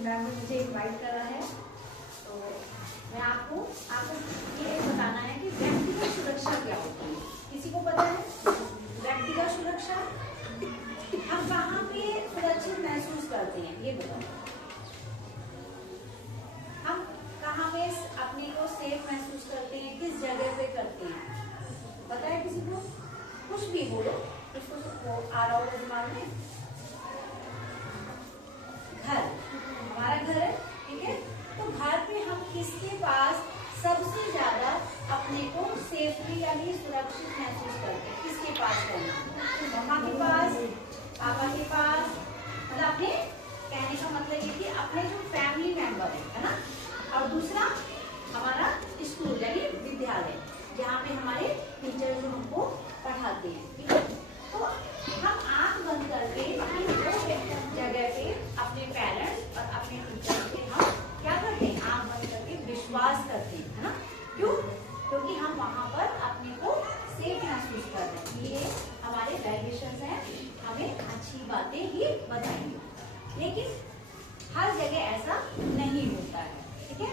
Ma'am ने मुझे invite करा है। तो मैं आपको ये बताना है कि व्यक्तिगत सुरक्षा क्या होती है। किसी को पता है व्यक्तिगत सुरक्षा हम कहाँ पे सुरक्षित महसूस करते हैं, ये बताओ। हम कहाँ पे अपने को सेफ महसूस करते हैं, किस जगह पे करते हैं, पता है किसी को? कुछ भी बोलो, इसको आ रहा होगा दिमाग में। घर, हमारा घर है, ठीक है। तो घर पे हम किसके पास सबसे ज्यादा अपने को सेफली यानी सुरक्षित महसूस करते हैं? किसके पास करना? मम्मा के पास, पापा के पास, मतलब अपने, कहने का मतलब ये कि अपने जो फैमिली मेंबर है ना। और दूसरा हमारा स्कूल यानी विद्यालय, जहाँ पे हमारे टीचर जो हमको पढ़ाते हैं, ठीक है। तो हम आंख बंद करके इन दो जगह पे अपने पेरेंट्स और अपने टीचर पे हम क्या करते हैं? आंख बंद करके विश्वास करते हैं, है ना। क्यों? क्योंकि हम वहां पर अपने को सेफ महसूस कर रहे हैं। ये हमारे वैल्यूएशंस हैं, हमें अच्छी बातें ही बताएंगे। लेकिन हर जगह ऐसा नहीं होता है, ठीक है।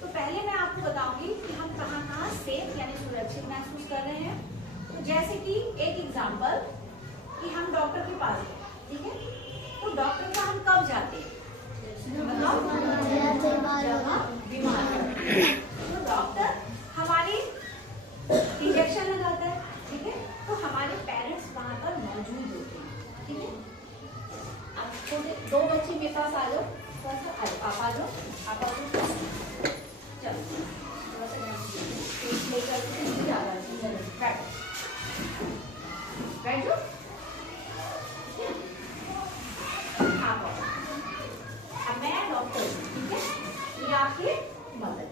तो पहले मैं आपको बताऊंगी कि हम कहाँ कहाँ सेफ यानी सुरक्षित महसूस कर रहे हैं। तो जैसे कि एक एग्जांपल कि हम डॉक्टर के पास गए, ठीक है। तो डॉक्टर का हम कब जाते हैं? बताओ, जब हम बीमार होते हैं तो डॉक्टर हमारी इंजेक्शन लगाता है, ठीक है। तो हमारे पेरेंट्स वहां पर मौजूद होते हैं, ठीक है। अब छोटे दो बच्चे मेरे पास आ जाओ, थोड़ा सा आ जाओ, पापा आ जाओ, पापा चलो थोड़ा सा लेकर बैठो, आप अब मैं डॉक्टर हूँ, ठीक है। ये आपके मदर,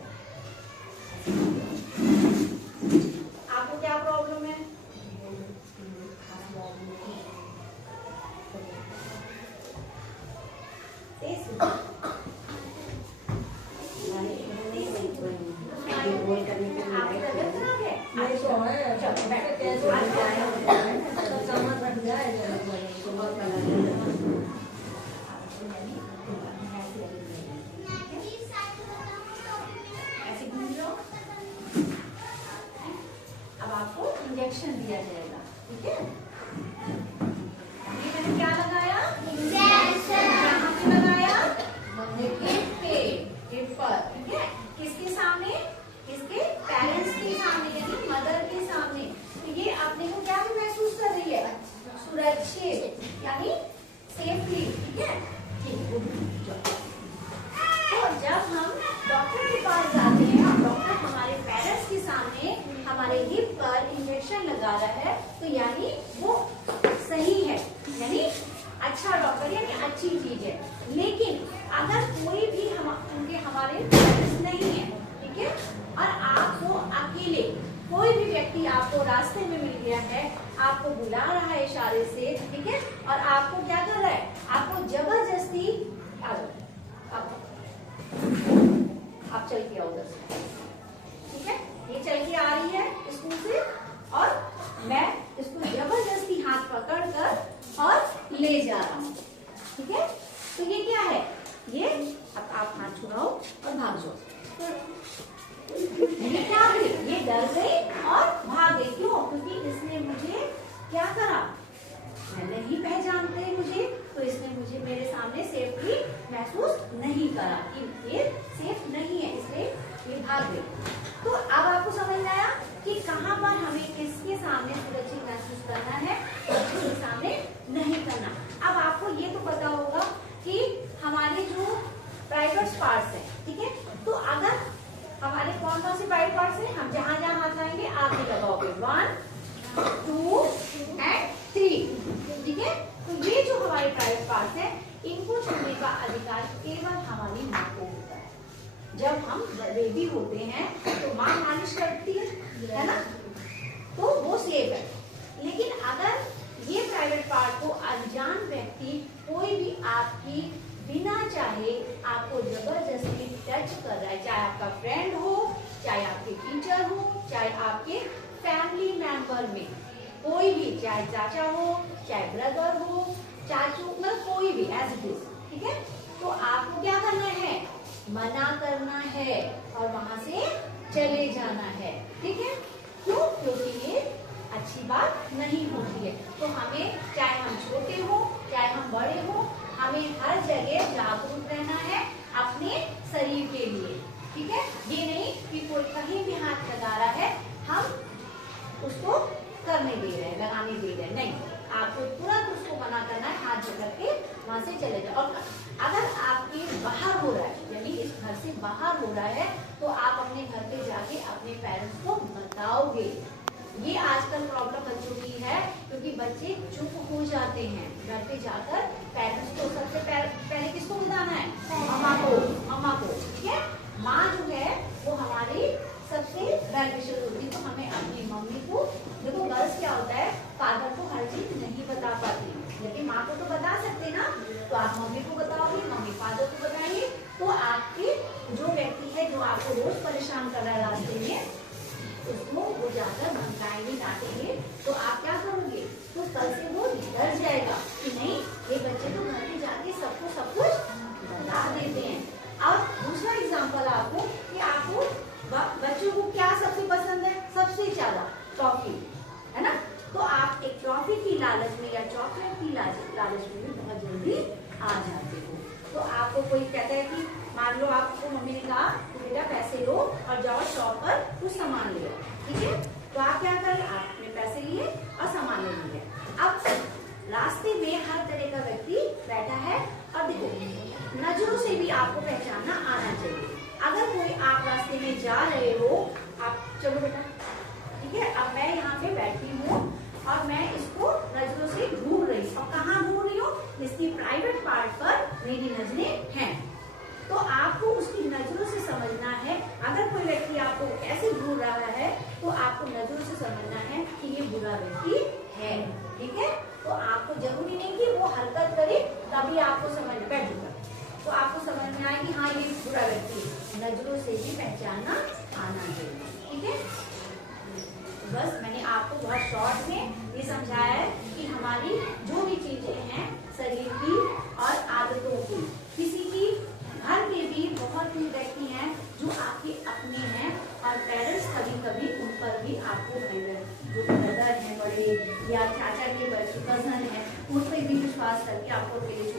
आपको क्या प्रॉब्लम है? अब आपको इंजेक्शन दिया जाएगा, ठीक है। मैंने क्या लगाया? इंजेक्शन। कहाँ पे लगाया? हिप पर, ठीक है। किसके सामने? किसके? पेरेंट्स के सामने यानी मदर के सामने। तो ये अपने को क्या महसूस कर रही है? सुरक्षित यानी सेफली, ठीक है। तो जब हम डॉक्टर के पास जाते हैं और डॉक्टर हमारे पेरेंट्स के सामने हमारे हिप पर इंजेक्शन लगा रहा है, तो यानी वो सही है, यानी अच्छा डॉक्टर यानी अच्छी चीज है। लेकिन अगर कोई भी उनके हमारे पेरेंट्स नहीं है, ठीक है, और आपको अकेले कोई भी व्यक्ति आपको रास्ते में मिल गया है, आपको बुला रहा है इशारे से, ठीक है, और आपको क्या कर रहा है? आपको जबरदस्ती आप चल के आओ उधर से, ठीक है। ये चल के आ रही है स्कूल से और मैं इसको जबरदस्ती हाथ पकड़ कर और ले जा रहा हूँ, ठीक है। तो ये क्या है? ये अब आप हाथ छुड़ाओ और भाग जाओ। ये क्या हुई? ये डर गई और भाग गई। क्यों? क्योंकि इसने मुझे क्या करा? मैं नहीं पहचानते मुझे, तो इसने मुझे मेरे सामने सेफली महसूस नहीं करा कि ये सेफ नहीं है, इसलिए ये भाग गई। तो अब आपको समझ में आया कि कहाँ पर हमें किसके सामने सुरक्षित महसूस करना है और किसके सामने नहीं करना। अब आपको ये तो पता होगा कि हमारे जो प्राइवेट पार्ट्स है, ठीक है। तो अगर हमारे कौन कौन से प्राइवेट पार्ट्स हैं, हम जहां जहां हाथ लाएंगे आप भी लगाओगे 1, 2 and 3, ठीक है। तो ये जो हमारे प्राइवेट पार्ट्स हैं, इनको छूने का अधिकार केवल हमारी माँ को होता है। जब हम बेबी होते हैं तो माँ मालिश करती है ना, तो वो सेफ है। लेकिन अगर ये प्राइवेट पार्ट को अनजान व्यक्ति कोई भी आपकी बिना चाहे आपको जबरदस्ती टच कर रहा है, चाहे आपका फ्रेंड हो, चाहे आपके टीचर हो, चाहे आपके फैमिली मेंबर में कोई भी, चाहे चाचा हो, चाहे ब्रदर हो, चाचू, मतलब कोई भी एज इट इज, ठीक है। तो आपको क्या करना मना करना है और वहां से चले जाना है। ठीक है, क्यों? क्योंकि ये अच्छी बात नहीं होती है। तो हमें, चाहे हम छोटे हो चाहे हम बड़े हो, हमें हर जगह जागरूक रहना है अपने शरीर के लिए। ठीक है, ये नहीं कि कोई कहीं भी हाथ लगा रहा है हम उसको करने दे रहे हैं, लगाने दे रहे हैं, नहीं, आपको तुरंत उसको मना करना है, हाथ झटक के वहां से चले जाओ। और अगर आपके बाहर हो रहा है, यानी इस घर से बाहर हो रहा है, तो आप अपने घर पे जाके अपने पेरेंट्स को बताओगे। ये आजकल प्रॉब्लम बच्चों की है, क्योंकि बच्चे चुप हो जाते हैं। घर पे जाकर पेरेंट्स को सबसे पहले किसको बताना है? मम्मा को। ठीक है, माँ जो है वो हमारी सबसे बेनिफिशियल होती है। तो हमें अपनी मम्मी को, देखो गर्ल्स क्या होता है, फादर को हर चीज नहीं बता पाती, लेकिन माँ को तो बता सकते ना। तो आप मम्मी को बताओगे, मम्मी फादर को बताएंगे, तो आपके जो व्यक्ति है जो आपको रोज परेशान कर रहा है रास्ते में, उसको वो जाकर धमकाएंगे, डांटेंगे, तो आप क्या करोगे? तो कल से वो डर जाएगा कि नहीं, ये बच्चे तो घर में जाके सबको सब कुछ बता देते हैं। और दूसरा एग्जाम्पल आपको कि आपको बच्चों को क्या सबसे पसंद है? सबसे ज्यादा टॉफी, है ना? तो आप एक टॉफी की लालच में या चॉकलेट की लालच में भी बहुत जल्दी आ जाते हो। तो आपको कोई कहता है कि मान लो आपको मम्मी ने कहा बेटा पैसे लो और जाओ शॉप पर कुछ सामान ले आओ। ठीक है, तो आप क्या करें? आपने पैसे लिए और सामान ले लिए। अब रास्ते में हर तरह का व्यक्ति बैठा है, और देखो नजरों से भी आपको पहचानना आना चाहिए। अगर कोई आप रास्ते में जा रहे हो, आप चलो बेटा, ठीक है, अब मैं यहाँ पे बैठी हूँ और मैं इसको नजरों से ढूंढ रही हूँ। और कहाँ ढूंढ रही हूँ? इसकी प्राइवेट पार्ट पर मेरी नजरें हैं। तो आपको उसकी नजरों से समझना है। अगर कोई व्यक्ति आपको ऐसे घूर रहा है, तो आपको नजरों से समझना है कि ये बुरा व्यक्ति है। ठीक है, तो आपको जरूरी नहीं कि वो हरकत करे तभी आपको समझ बैठ जाए, तो आपको समझ में आए कि हाँ ये बुरा व्यक्ति है। नजरों से भी पहचानना आना चाहिए। ठीक है, बस मैंने आपको बहुत शॉर्ट में ये समझाया है कि हमारी जो भी चीजें हैं शरीर की और आदतों की, किसी की घर में भी बहुत ही व्यक्ति हैं जो आपके अपने हैं, और पेरेंट्स कभी कभी उन पर भी आपको जो ब्रदर हैं बड़े या चाचा के बच्चे कजन हैं, उन पर भी विश्वास करके आपको अकेले